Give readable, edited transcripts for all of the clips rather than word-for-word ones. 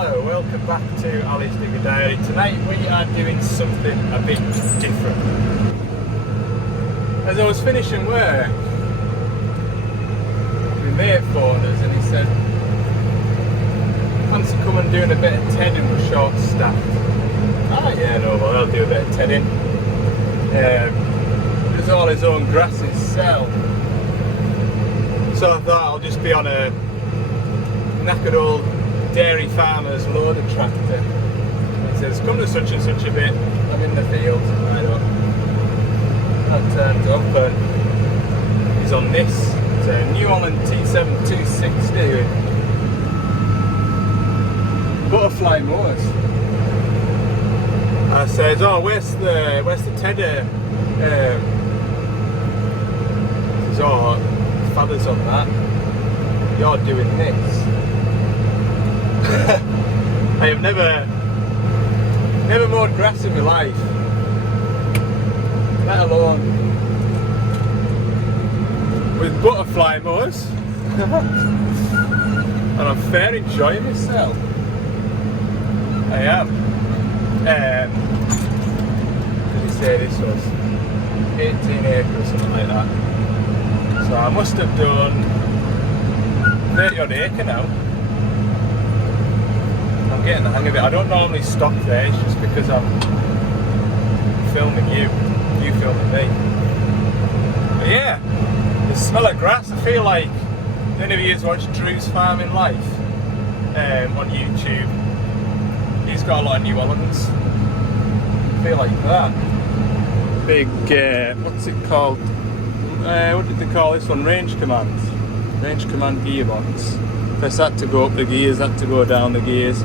Hello, welcome back to Ali's Digger Diary. Tonight we are doing something a bit different. As I was finishing work, my mate phoned us and he said, "Fancy come and doing a bit of tedding with short staffed?" Oh yeah, no, well, I'll do a bit of tedding. Does all his own grass himself. So I thought I'll just be on a knackered old dairy farmer's loader tractor. He says, "Come to such and such a bit, I'm in the field." I don't. That turns up and he's on this. It's a New Holland T7 260 with butterfly mowers. I says, "Oh, where's the tedder?" He says, "Oh, father's on that. You're doing this." I have never mowed grass in my life, let alone with butterfly mowers. And I'm fair enjoying myself. I am. Did he say this was 18 acres or something like that? So I must have done 30 odd acre now. I'm getting the hang of it. I don't normally stop there, it's just because I'm filming you filming me. But yeah, the smell of grass. I feel like any of you who's watched Drew's Farming Life on YouTube, he's got a lot of New Hollands. I feel like that. Big, what's it called? What did they call this one? Range Command gearbox. Press that to go up the gears, that to go down the gears.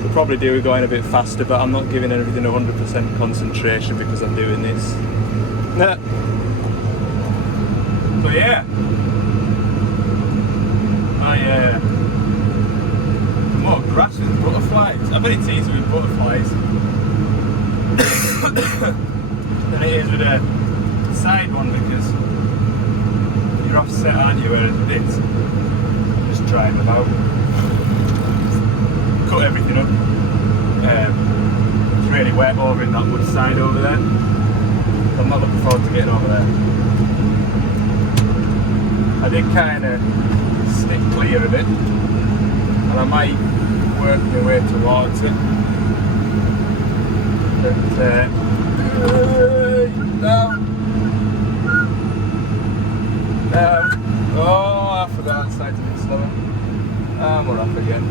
Could probably do it going a bit faster, but I'm not giving everything 100% concentration because I'm doing this. Nah. So yeah, more grass with butterflies. I bet it's easier with butterflies than it is with a side one because you're offset, aren't you? Whereas with this, just drying them out. Cut everything up. It's really wet over in that wood side over there. I'm not looking forward to getting over there. I did kind of stick clear of it, and I might work my way towards it. But no. Oh, I forgot that side's a bit slower. And we're off again.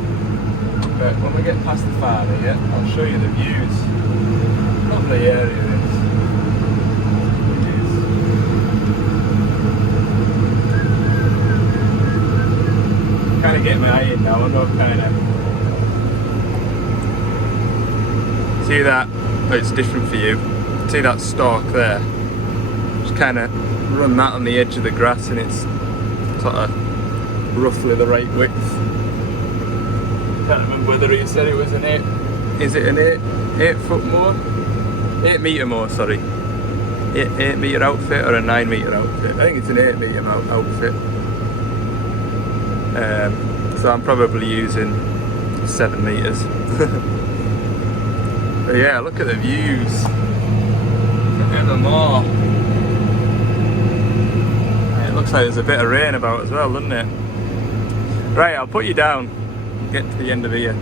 But when we get past the farm here, I'll show you the views. Lovely area this. It is. Kind of getting my eye in now. I know kind of. See that? Oh, it's different for you. See that stalk there? Just kind of run that on the edge of the grass, and it's sort of roughly the right width. Can't remember whether he said it was an 8. Is it an 8 foot mower? 8 metre mower, sorry. 8 metre outfit or a 9 metre outfit? I think it's an 8 metre outfit. So I'm probably using 7 metres. But yeah, look at the views. Ever more. It looks like there's a bit of rain about as well, doesn't it? Right, I'll put you down. Get to the end of here.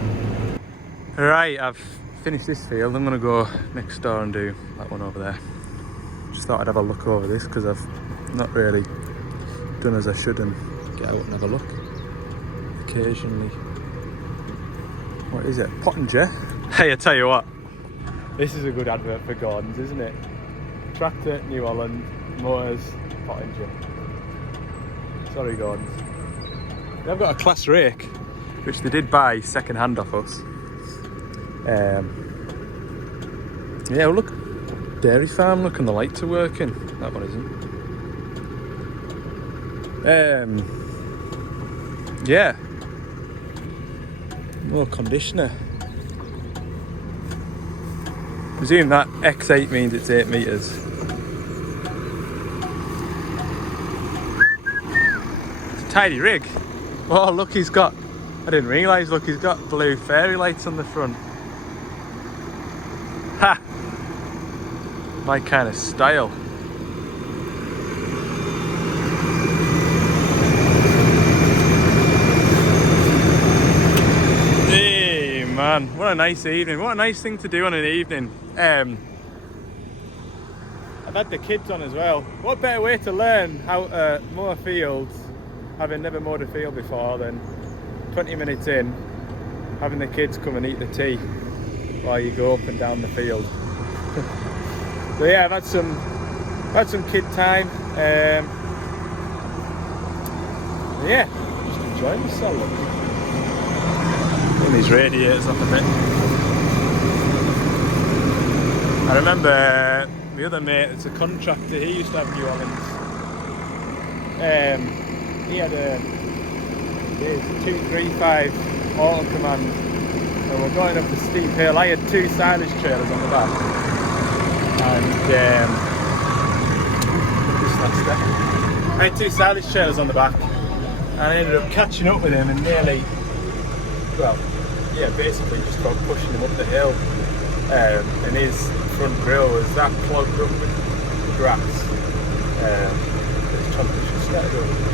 Right, I've finished this field. I'm gonna go next door and do that one over there. Just thought I'd have a look over this because I've not really done as I should and get out and have a look occasionally. What is it? Pottinger? Hey, I tell you what, this is a good advert for Gordon's, isn't it? Tractor, New Holland, motors, Pottinger. Sorry, Gordon's. They've got a class rake, which they did buy second hand off us. Yeah, well, look, dairy farm, look, and the lights are working. That one isn't. Yeah. More conditioner. Presume that X8 means it's 8 metres. It's a tidy rig. Oh, look, he's got I didn't realise, look, he's got blue fairy lights on the front. Ha! My kind of style. Hey man, what a nice evening. What a nice thing to do on an evening. I've had the kids on as well. What better way to learn how to mow fields, having never mowed a field before, than 20 minutes in, having the kids come and eat the tea while you go up and down the field. So yeah, I've had some kid time. Yeah, just enjoying myself. Turn these radiators off a bit. I remember my other mate, it's a contractor, he used to have New Orleans. He had a 235 Auto Command, and we're going up a steep hill. I had 2 silage trailers on the back, and I had 2 silage trailers on the back, and I ended up catching up with him and nearly, well, yeah, basically just about pushing him up the hill. And his front grille was that clogged up with grass. His transmission started over.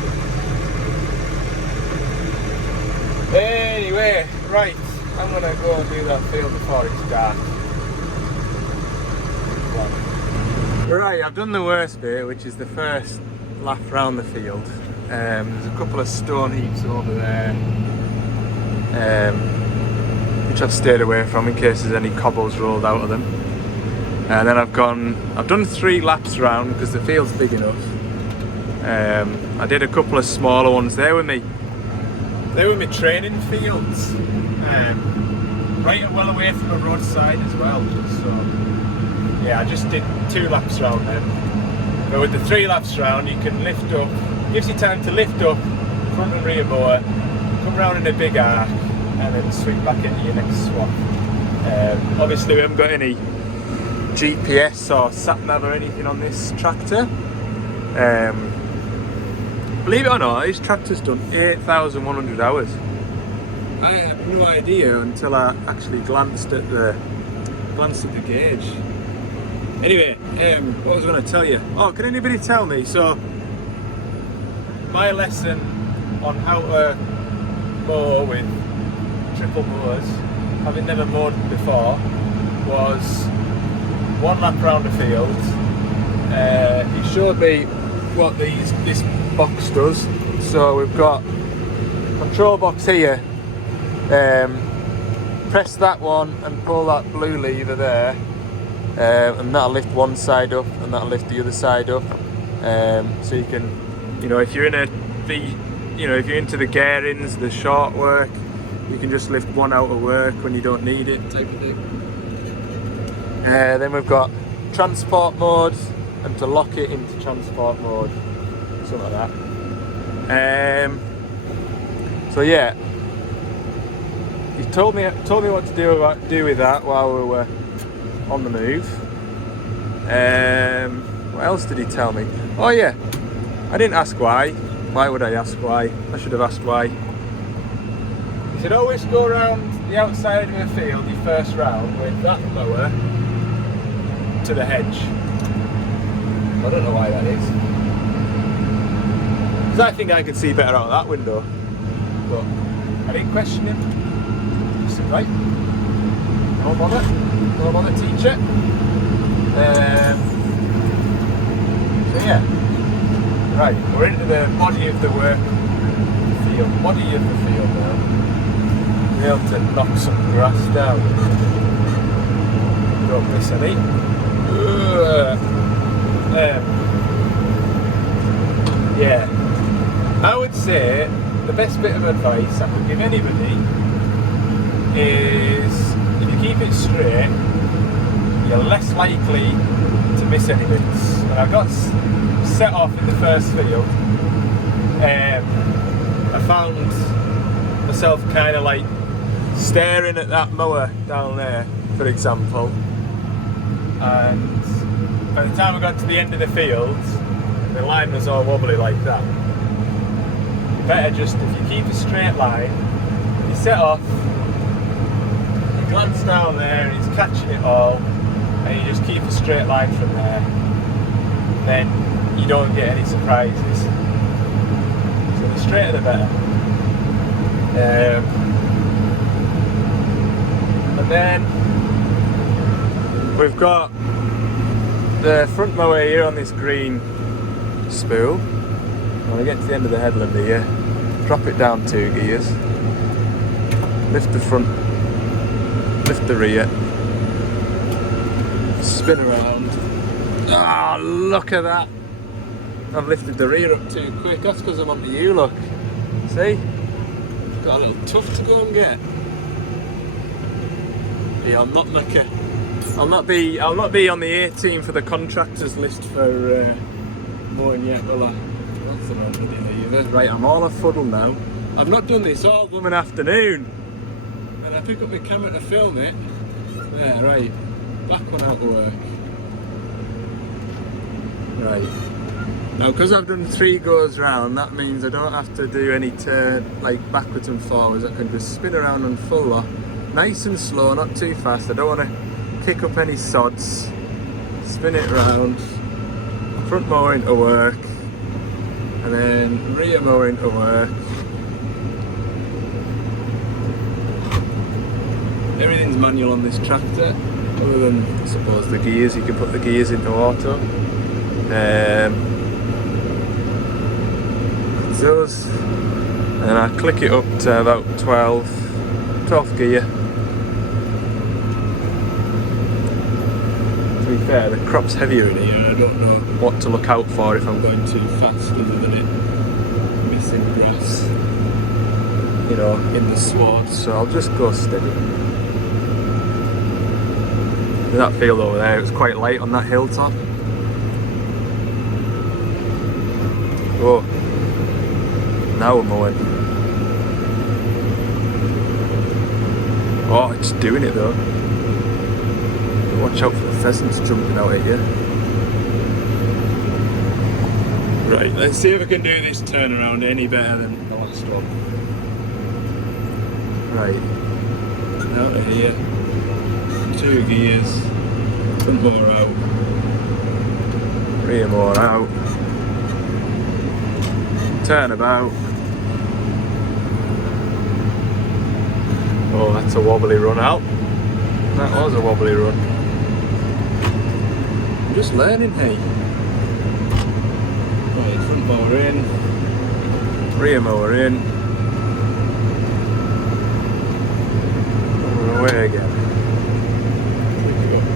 Anyway, right, I'm gonna go and do that field before it's dark. Right, I've done the worst bit, which is the first lap round the field. There's a couple of stone heaps over there, which I've stayed away from in case there's any cobbles rolled out of them. And then I've done 3 laps round because the field's big enough. I did a couple of smaller ones. They were my training fields, right well away from the roadside as well. So yeah, I just did 2 laps round then. But with the 3 laps round, you can lift up. Gives you time to lift up front and rear mower, come round in a big arc, and then sweep back into your next swap. Obviously we haven't got any GPS or sat-nav or anything on this tractor. Believe it or not, this tractor's done 8,100 hours. I had no idea until I actually glanced at the gauge. Anyway, what was I going to tell you? Oh, can anybody tell me? So, my lesson on how to mow with triple mowers, having never mowed before, was 1 lap round the field. He showed me what this box does. So we've got control box here. Press that one and pull that blue lever there, and that'll lift one side up and that'll lift the other side up. So you can, if you're in a V, if you're into the gearings, the short work, you can just lift one out of work when you don't need it, type of thing. Then we've got transport mode, and to lock it into transport mode, something like that. So yeah, he told me what to do with that while we were on the move. What else did he tell me? Oh yeah, I didn't ask why. Why would I ask why? I should have asked why. He said always go around the outside of the field your first round with that mower to the hedge. I don't know why that is. Because I think I could see better out of that window. But I didn't question him. He said, right, no bother, teacher. So yeah, right, we're into the body of the work field, body of the field now. Be able to knock some grass down. Don't miss any. Yeah, I would say the best bit of advice I could give anybody is if you keep it straight, you're less likely to miss any bits. When I got set off in the first field, I found myself kind of like staring at that mower down there, for example, and by the time I got to the end of the field, the line was all wobbly like that. You better just, if you keep a straight line, you set off, you glance down there, and it's catching it all, and you just keep a straight line from there. Then you don't get any surprises. So the straighter the better. And then we've got the front mower here on this green spool. When I get to the end of the headland here, drop it down 2 gears, lift the front, lift the rear, spin around. Ah, look at that! I've lifted the rear up too quick. That's because I'm on the U, look. See? Got a little tuff to go and get. Yeah, I'll not be on the 18 for the contractors list for mowing yet, will I? That's the right idea either. Right, I'm all a fuddle now. I've not done this all blooming afternoon. And I pick up my camera to film it. Yeah, right. Back one out to work. Right. Now, because I've done 3 goes round, that means I don't have to do any turn, like backwards and forwards. I can just spin around on full lock. Nice and slow, not too fast. I don't want to kick up any sods. Spin it around. Front mower into work. And then rear mower into work. Everything's manual on this tractor, other than, I suppose, the gears. You can put the gears into auto. Those, and then I click it up to about 12th gear. To be fair, the crop's heavier in here and I don't know what to look out for if I'm going too fast, other than it missing grass, you know, in the sward, so I'll just go steady. In that field over there, it was quite light on that hilltop. Oh. Now we're mowing. Oh, it's doing it though. Watch out for the pheasants jumping out at you. Right, let's see if I can do this turnaround any better than the last one. Right, out of here. 2 gears. Front mower out. Rear mower out. Turn about. Oh, that's a wobbly run out. That was a wobbly run. I'm just learning, hey. Right, front mower in. Rear mower in. And we're away again.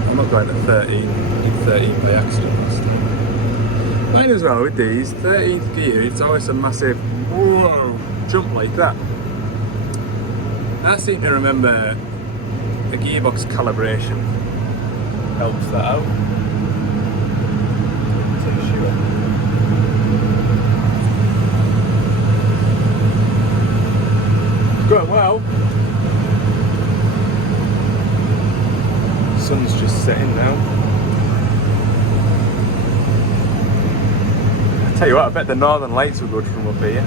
I'm not going to 13. I did 13 by accident last time. Mine as well with these, 13th gear, it's always a massive whoa, jump like that. I seem to remember the gearbox calibration helps that out. Not too sure. It's going well. The sun's just setting now. I tell you what, I bet the northern lights were good from up here.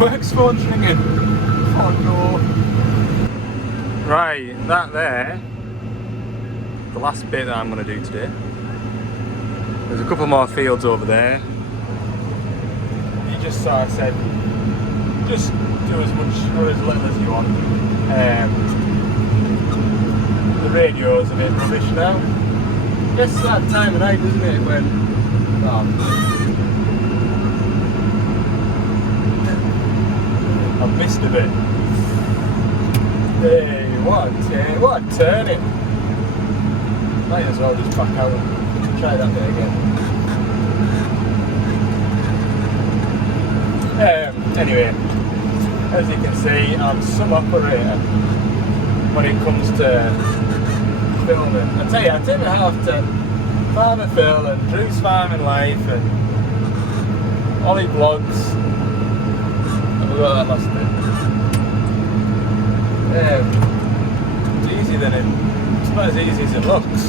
Works phone's ringing. Oh no. Right, that there, the last bit that I'm going to do today. There's a couple more fields over there. He just sort of said, just do as much or as little as you want. The radio's a bit rubbish now. I guess it's that time of night, isn't it, when... Oh, I've missed a bit. Hey, what a turning. Might as well just back out and try that bit again. Anyway, as you can see, I'm some operator when it comes to filming. I tell you, I take my half to Farmer Phil and Drew's Farming Life and Ollie Vlogs. I forgot that last bit. It's easy then, it's not as easy as it looks.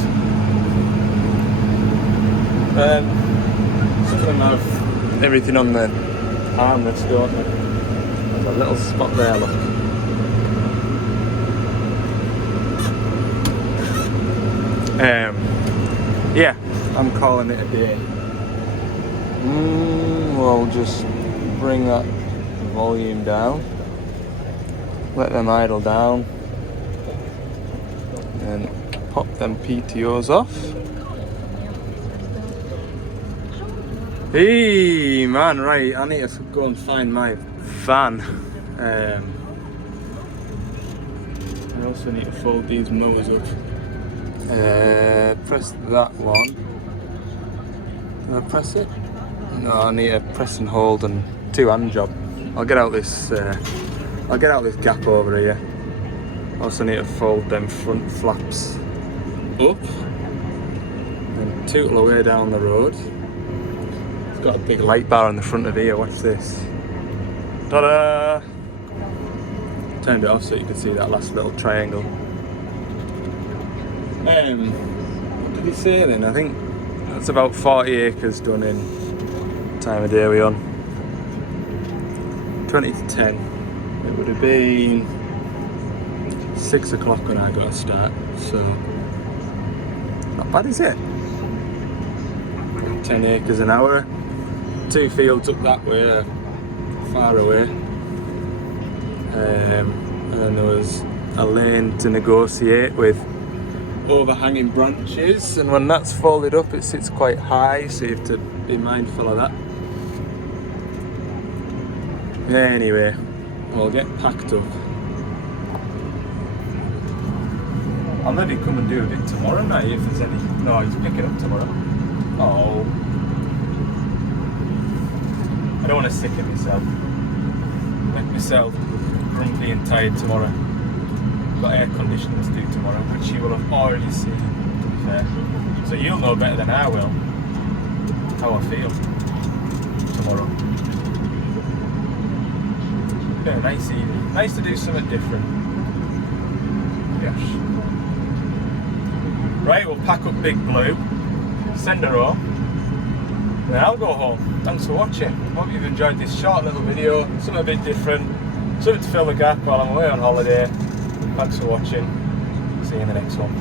Some of them have everything on the armrest, don't they? There's a little spot there, look. Yeah, I'm calling it a day. We'll just bring that volume down, let them idle down, and pop them PTOs off. Hey man, right, I need to go and find my van. I also need to fold these mowers up. Press that one. Can I press it? No, I need to press and hold and two-hand job. I'll get out this gap over here. Also need to fold them front flaps up and tootle away down the road. It's got a big light bar on the front of here. Watch this. Ta-da! Turned it off so you can see that last little triangle. What did he say then? I think that's about 40 acres done in time of day we're on. 20 to 10. It would have been 6 o'clock when I got to start, so not bad, is it? 10 acres an hour. 2 fields up that way, far away. And then there was a lane to negotiate with overhanging branches, and when that's folded up it sits quite high, so you have to be mindful of that. Anyway, I'll get packed up. I'll maybe come and do a bit tomorrow night if there's any. No, he's picking up tomorrow. Oh, I don't want to sicken myself. Make myself grumpy and tired tomorrow. Got air conditioning to do tomorrow, which you will have already seen, to be fair. So you'll know better than I will how I feel tomorrow. Yeah, nice evening. Nice to do something different. Gosh. Right, we'll pack up Big Blue, send her home, and then I'll go home. Thanks for watching. Hope you've enjoyed this short little video, something a bit different, something to fill the gap while I'm away on holiday. Thanks for watching. See you in the next one.